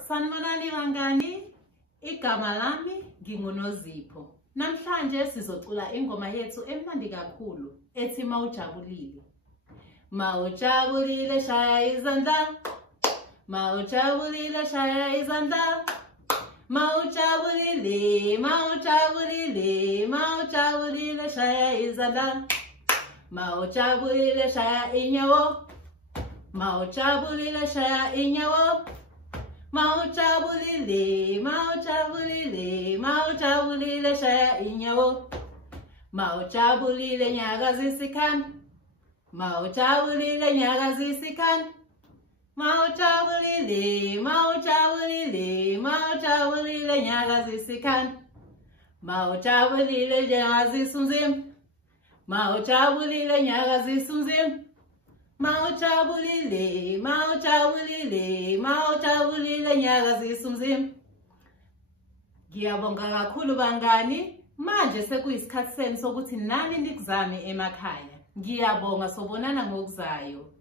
Sanibonani bangani, igama lami nginguNozipho. Namhlanje sizocula ingoma yethu emnandi kakhulu ethi Mawujabulile. Mawujabulile shaya izandla. Mawujabulile shaya izandla. Mawujabulile, mawujabulile, mawujabulile shaya izandla. Mawujabulile shaya inyawo. Mawujabulile shaya inyawo. Mawujabulile, mawujabulile, mawujabulile shaya inyawo. Mawujabulile nyakazisa ikhanda. Mawujabulile nyakazisa ikhanda. Mawujabulile, mawujabulile, mawujabulile nyakazisa ikhanda. Mawujabulile nyakazisa umzimba. Mawujabulile nyakazisa umzimba. Mawujabulile, mawujabulile, mawujabulile nyakazisa umzimba. Ngiyabonga kakhulu bangani, manje sekuyisikhathi senu sokuthi nani nikuzame emakhaya. Ngiyabonga, sobonana ngokuzayo.